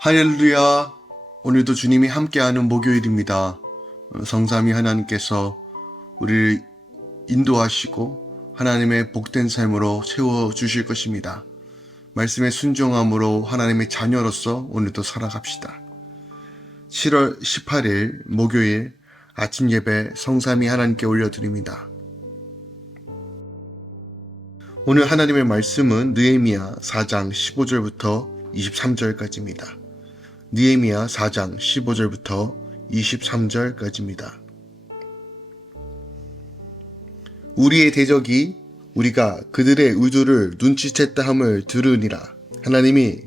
할렐루야. 오늘도 주님이 함께하는 목요일입니다. 성삼위 하나님께서 우리를 인도하시고 하나님의 복된 삶으로 채워주실 것입니다. 말씀에 순종함으로 하나님의 자녀로서 오늘도 살아갑시다. 7월 18일 목요일 아침 예배 성삼위 하나님께 올려드립니다. 오늘 하나님의 말씀은 느헤미야 4장 15절부터 23절까지입니다. 느헤미야 4장 15절부터 23절까지입니다. 우리의 대적이 우리가 그들의 의도를 눈치챘다 함을 들으니라. 하나님이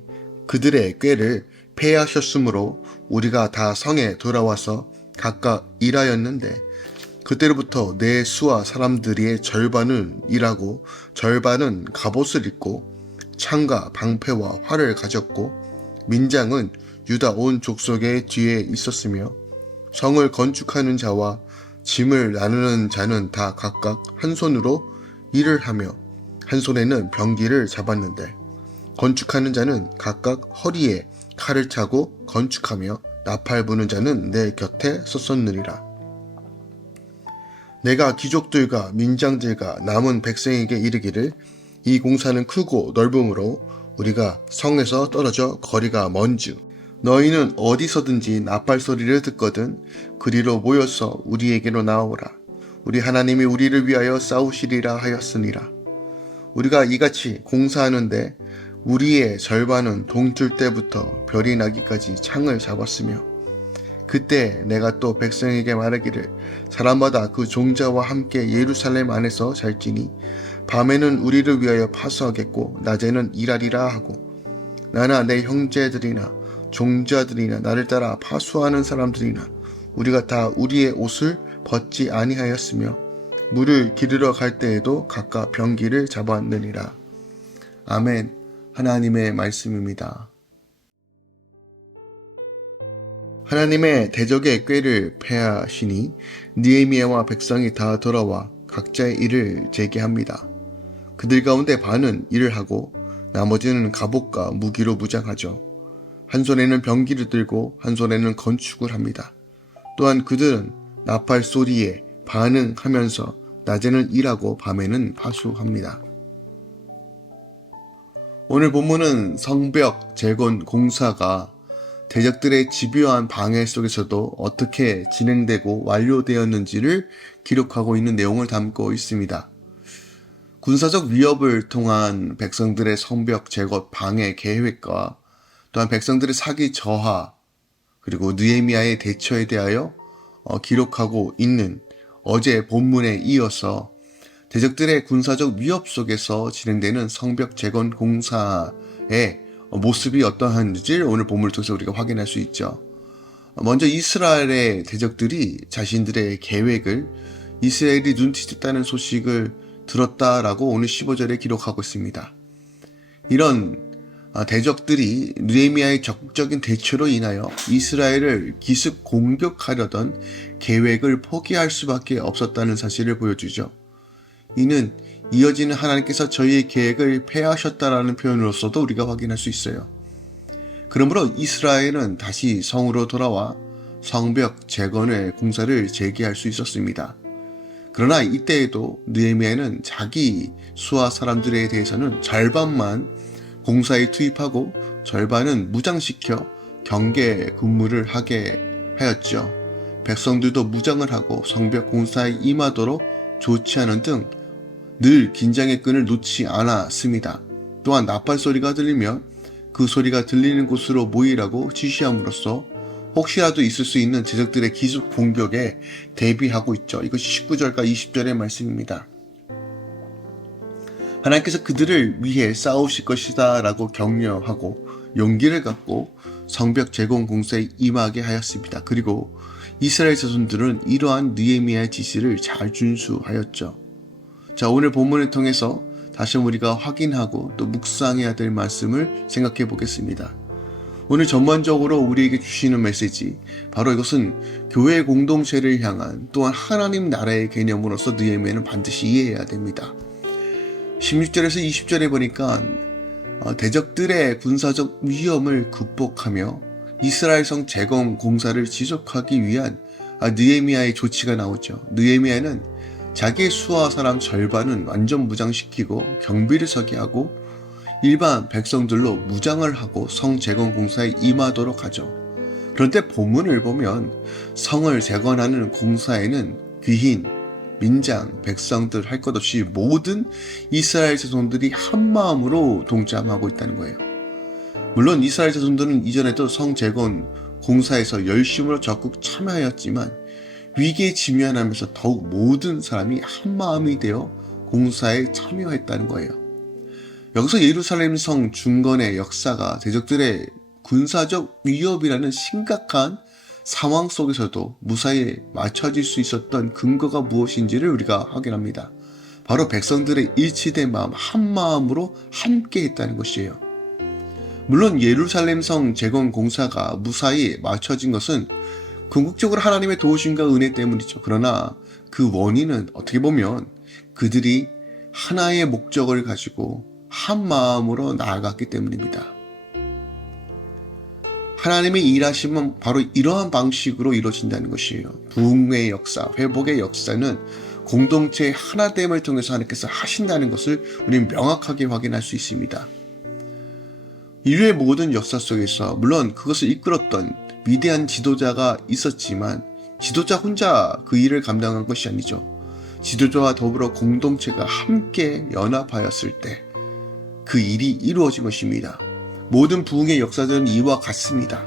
그들의 꾀를 패하셨으므로 우리가 다 성에 돌아와서 각각 일하였는데 그때로부터 내 수하 사람들의 절반은 일하고 절반은 갑옷을 입고 창과 방패와 활을 가졌고 민장은 유다 온 족속의 뒤에 있었으며 성을 건축하는 자와 짐을 나누는 자는 다 각각 한 손으로 일을 하며 한 손에는 병기를 잡았는데 건축하는 자는 각각 허리에 칼을 차고 건축하며 나팔 부는 자는 내 곁에 섰었느니라. 내가 귀족들과 민장들과 남은 백성에게 이르기를 이 공사는 크고 넓음으로 우리가 성에서 떨어져 거리가 먼즉 너희는 어디서든지 나팔 소리를 듣거든 그리로 모여서 우리에게로 나오라. 우리 하나님이 우리를 위하여 싸우시리라 하였으니라. 우리가 이같이 공사하는데 우리의 절반은 동틀 때부터 별이 나기까지 창을 잡았으며 그때 내가 또 백성에게 말하기를 사람마다 그 종자와 함께 예루살렘 안에서 잘지니 밤에는 우리를 위하여 파수하겠고 낮에는 일하리라 하고 나나 내 형제들이나 종자들이나 나를 따라 파수하는 사람들이나 우리가 다 우리의 옷을 벗지 아니하였으며 물을 기르러 갈 때에도 각각 병기를 잡았느니라. 아멘. 하나님의 말씀입니다. 하나님의 대적의 꾀를 패하시니 느헤미야와 백성이 다 돌아와 각자의 일을 재개합니다. 그들 가운데 반은 일을 하고 나머지는 갑옷과 무기로 무장하죠. 한 손에는 병기를 들고 한 손에는 건축을 합니다. 또한 그들은 나팔 소리에 반응하면서 낮에는 일하고 밤에는 파수합니다. 오늘 본문은 성벽 재건 공사가 대적들의 집요한 방해 속에서도 어떻게 진행되고 완료되었는지를 기록하고 있는 내용을 담고 있습니다. 군사적 위협을 통한 백성들의 성벽 재건 방해 계획과 또한 백성들의 사기 저하 그리고 느헤미야의 대처에 대하여 기록하고 있는 어제 본문에 이어서 대적들의 군사적 위협 속에서 진행되는 성벽 재건 공사의 모습이 어떠한지를 오늘 본문을 통해서 우리가 확인할 수 있죠. 먼저 이스라엘의 대적들이 자신들의 계획을 이스라엘이 눈치챘다는 소식을 들었다라고 오늘 15절에 기록하고 있습니다. 이런 대적들이 느헤미야의 적극적인 대처로 인하여 이스라엘을 기습 공격하려던 계획을 포기할 수밖에 없었다는 사실을 보여주죠. 이는 이어지는 하나님께서 저희의 계획을 패하셨다라는 표현으로서도 우리가 확인할 수 있어요. 그러므로 이스라엘은 다시 성으로 돌아와 성벽 재건의 공사를 재개할 수 있었습니다. 그러나 이때에도 느헤미야는 자기 수하 사람들에 대해서는 절반만 공사에 투입하고 절반은 무장시켜 경계 근무를 하게 하였죠. 백성들도 무장을 하고 성벽 공사에 임하도록 조치하는 등 늘 긴장의 끈을 놓지 않았습니다. 또한 나팔 소리가 들리면 그 소리가 들리는 곳으로 모이라고 지시함으로써 혹시라도 있을 수 있는 대적들의 기습 공격에 대비하고 있죠. 이것이 19절과 20절의 말씀입니다. 하나님께서 그들을 위해 싸우실 것이다 라고 격려하고 용기를 갖고 성벽 재건 공사에 임하게 하였습니다. 그리고 이스라엘 자손들은 이러한 느헤미야의 지시를 잘 준수하였죠. 자, 오늘 본문을 통해서 다시 우리가 확인하고 또 묵상해야 될 말씀을 생각해 보겠습니다. 오늘 전반적으로 우리에게 주시는 메시지, 바로 이것은 교회 공동체를 향한 또한 하나님 나라의 개념으로서 느헤미야는 반드시 이해해야 됩니다. 16절에서 20절에 보니까 대적들의 군사적 위험을 극복하며 이스라엘 성 재건 공사를 지속하기 위한 느헤미야의 조치가 나오죠. 느헤미야는 자기의 수하 사람 절반은 완전 무장시키고 경비를 서게 하고 일반 백성들로 무장을 하고 성 재건 공사에 임하도록 하죠. 그런데 본문을 보면 성을 재건하는 공사에는 귀인, 민장, 백성들 할 것 없이 모든 이스라엘 자손들이 한마음으로 동참하고 있다는 거예요. 물론 이스라엘 자손들은 이전에도 성 재건 공사에서 열심으로 적극 참여하였지만 위기에 직면하면서 더욱 모든 사람이 한마음이 되어 공사에 참여했다는 거예요. 여기서 예루살렘 성 중건의 역사가 대적들의 군사적 위협이라는 심각한 상황 속에서도 무사히 맞춰질 수 있었던 근거가 무엇인지를 우리가 확인합니다. 바로 백성들의 일치된 마음, 한마음으로 함께 했다는 것이에요. 물론 예루살렘 성 재건 공사가 무사히 맞춰진 것은 궁극적으로 하나님의 도우심과 은혜 때문이죠. 그러나 그 원인은 어떻게 보면 그들이 하나의 목적을 가지고 한 마음으로 나아갔기 때문입니다. 하나님의 일하심은 바로 이러한 방식으로 이루어진다는 것이에요. 부흥의 역사, 회복의 역사는 공동체의 하나됨을 통해서 하나님께서 하신다는 것을 우리는 명확하게 확인할 수 있습니다. 인류의 모든 역사 속에서 물론 그것을 이끌었던 위대한 지도자가 있었지만 지도자 혼자 그 일을 감당한 것이 아니죠. 지도자와 더불어 공동체가 함께 연합하였을 때 그 일이 이루어진 것입니다. 모든 부흥의 역사들은 이와 같습니다.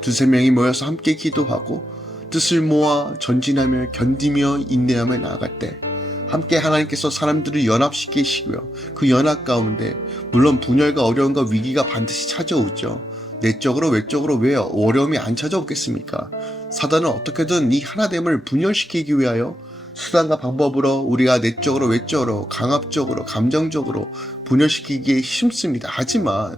두세 명이 모여서 함께 기도하고 뜻을 모아 전진하며 견디며 인내하며 나아갈 때 함께 하나님께서 사람들을 연합시키시고요. 그 연합 가운데 물론 분열과 어려움과 위기가 반드시 찾아오죠. 내적으로 외적으로 왜 어려움이 안 찾아오겠습니까? 사단은 어떻게든 이 하나됨을 분열시키기 위하여 수단과 방법으로 우리가 내적으로 외적으로 강압적으로 감정적으로 분열시키기에 힘씁니다. 하지만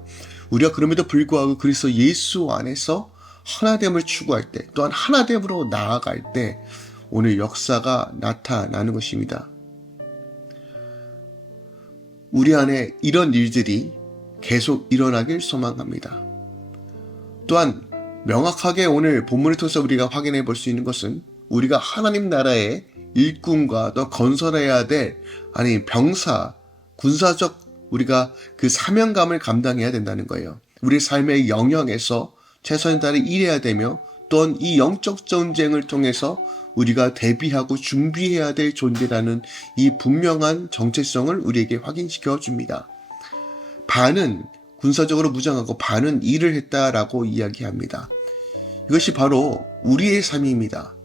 우리가 그럼에도 불구하고 그리스도 예수 안에서 하나됨을 추구할 때 또한 하나됨으로 나아갈 때 오늘 역사가 나타나는 것입니다. 우리 안에 이런 일들이 계속 일어나길 소망합니다. 또한 명확하게 오늘 본문을 통해서 우리가 확인해 볼 수 있는 것은 우리가 하나님 나라의 일꾼과 또 건설해야 될 병사, 군사적 우리가 그 사명감을 감당해야 된다는 거예요. 우리 삶의 영역에서 최선을 다해 일해야 되며 또한 이 영적 전쟁을 통해서 우리가 대비하고 준비해야 될 존재라는 이 분명한 정체성을 우리에게 확인시켜 줍니다. 반은 군사적으로 무장하고 반은 일을 했다라고 이야기합니다. 이것이 바로 우리의 삶입니다.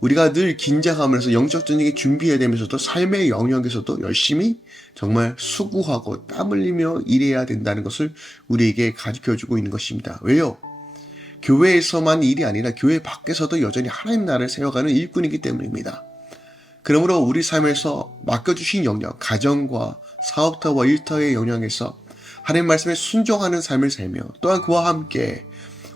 우리가 늘 긴장하면서 영적 전쟁에 준비해야 되면서도 삶의 영역에서도 열심히 정말 수고하고 땀 흘리며 일해야 된다는 것을 우리에게 가르쳐주고 있는 것입니다. 왜요? 교회에서만 일이 아니라 교회 밖에서도 여전히 하나님 나라를 세워가는 일꾼이기 때문입니다. 그러므로 우리 삶에서 맡겨주신 영역, 가정과 사업터와 일터의 영역에서 하나님 말씀에 순종하는 삶을 살며 또한 그와 함께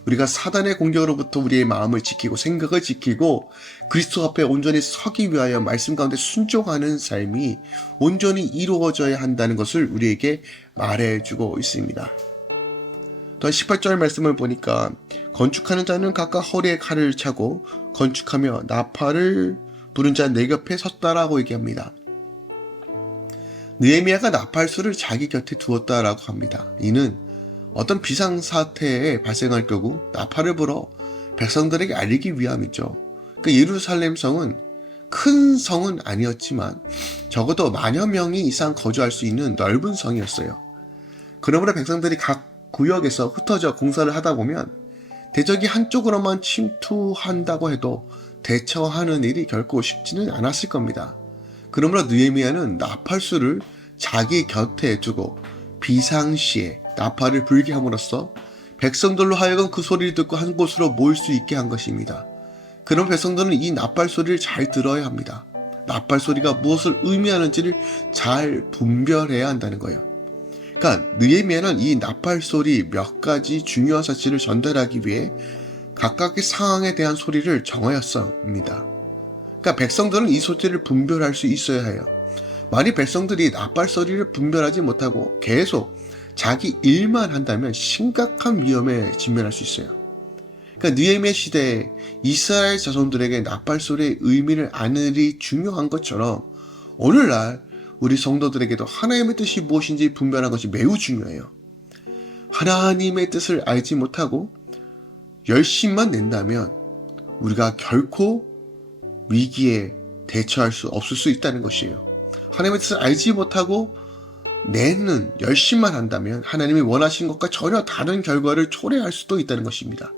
우리가 사단의 공격으로부터 우리의 마음을 지키고 생각을 지키고 그리스도 앞에 온전히 서기 위하여 말씀 가운데 순종하는 삶이 온전히 이루어져야 한다는 것을 우리에게 말해주고 있습니다. 또한 18절 말씀을 보니까 건축하는 자는 각각 허리에 칼을 차고 건축하며 나팔을 부른 자 내 곁에 섰다라고 얘기합니다. 느헤미야가 나팔수를 자기 곁에 두었다라고 합니다. 이는 어떤 비상사태에 발생할 경우 나팔을 불어 백성들에게 알리기 위함이죠. 예루살렘 성은 큰 성은 아니었지만 적어도 만여 명이 이상 거주할 수 있는 넓은 성이었어요. 그러므로 백성들이 각 구역에서 흩어져 공사를 하다 보면 대적이 한쪽으로만 침투한다고 해도 대처하는 일이 결코 쉽지는 않았을 겁니다. 그러므로 느헤미야는 나팔수를 자기 곁에 두고 비상시에 나팔을 불게 함으로써 백성들로 하여금 그 소리를 듣고 한 곳으로 모일 수 있게 한 것입니다. 그럼 백성들은 이 나팔 소리를 잘 들어야 합니다. 나팔 소리가 무엇을 의미하는지를 잘 분별해야 한다는 거예요. 그러니까 느헤미야는 이 나팔 소리 몇 가지 중요한 사실을 전달하기 위해 각각의 상황에 대한 소리를 정하였습니다. 그러니까 백성들은 이 소리를 분별할 수 있어야 해요. 만약 백성들이 나팔 소리를 분별하지 못하고 계속 자기 일만 한다면 심각한 위험에 직면할 수 있어요. 그러니까 느헤미야 시대에 이스라엘 자손들에게 나팔소리의 의미를 아는 일이 중요한 것처럼 오늘날 우리 성도들에게도 하나님의 뜻이 무엇인지 분별하는 것이 매우 중요해요. 하나님의 뜻을 알지 못하고 열심만 낸다면 우리가 결코 위기에 대처할 수 없을 수 있다는 것이에요. 하나님의 뜻을 알지 못하고 내는 열심만 한다면 하나님이 원하신 것과 전혀 다른 결과를 초래할 수도 있다는 것입니다.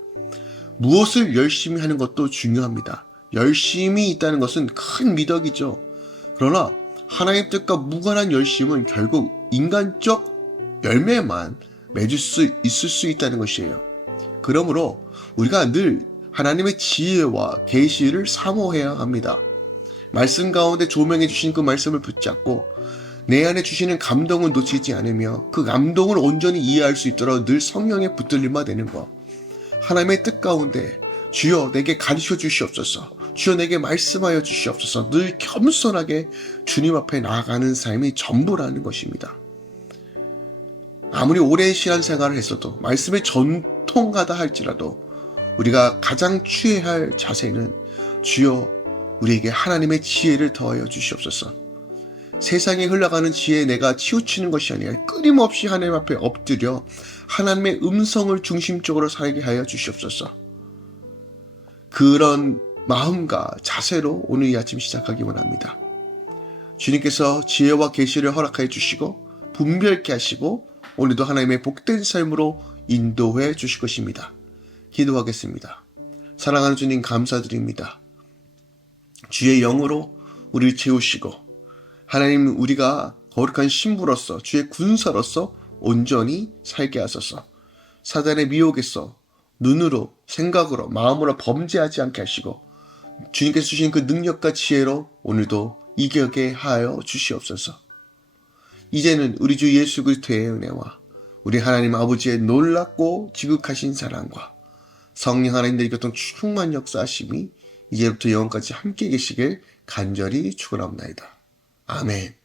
무엇을 열심히 하는 것도 중요합니다. 열심히 있다는 것은 큰 미덕이죠. 그러나 하나님 뜻과 무관한 열심은 결국 인간적 열매만 맺을 수 있을 수 있다는 것이에요. 그러므로 우리가 늘 하나님의 지혜와 계시를 사모해야 합니다. 말씀 가운데 조명해 주신 그 말씀을 붙잡고 내 안에 주시는 감동을 놓치지 않으며 그 감동을 온전히 이해할 수 있도록 늘 성령에 붙들림만 되는 것. 하나님의 뜻 가운데 주여 내게 가르쳐 주시옵소서, 주여 내게 말씀하여 주시옵소서, 늘 겸손하게 주님 앞에 나아가는 삶이 전부라는 것입니다. 아무리 오랜 시간 생활을 했어도 말씀에 전통하다 할지라도 우리가 가장 취해야 할 자세는 주여 우리에게 하나님의 지혜를 더하여 주시옵소서. 세상에 흘러가는 지혜에 내가 치우치는 것이 아니라 끊임없이 하나님 앞에 엎드려 하나님의 음성을 중심적으로 살게 하여 주시옵소서. 그런 마음과 자세로 오늘 이 아침 시작하기 원합니다. 주님께서 지혜와 계시를 허락하여 주시고 분별케 하시고 오늘도 하나님의 복된 삶으로 인도해 주실 것입니다. 기도하겠습니다. 사랑하는 주님 감사드립니다. 주의 영으로 우리를 채우시고 하나님 우리가 거룩한 신부로서 주의 군사로서 온전히 살게 하소서. 사단의 미혹에서 눈으로 생각으로 마음으로 범죄하지 않게 하시고 주님께서 주신 그 능력과 지혜로 오늘도 이기게 하여 주시옵소서. 이제는 우리 주 예수 그리스도의 은혜와 우리 하나님 아버지의 놀랍고 지극하신 사랑과 성령 하나님의 교통 충만 역사하심이 이제부터 영원까지 함께 계시길 간절히 축원합니다. 아멘.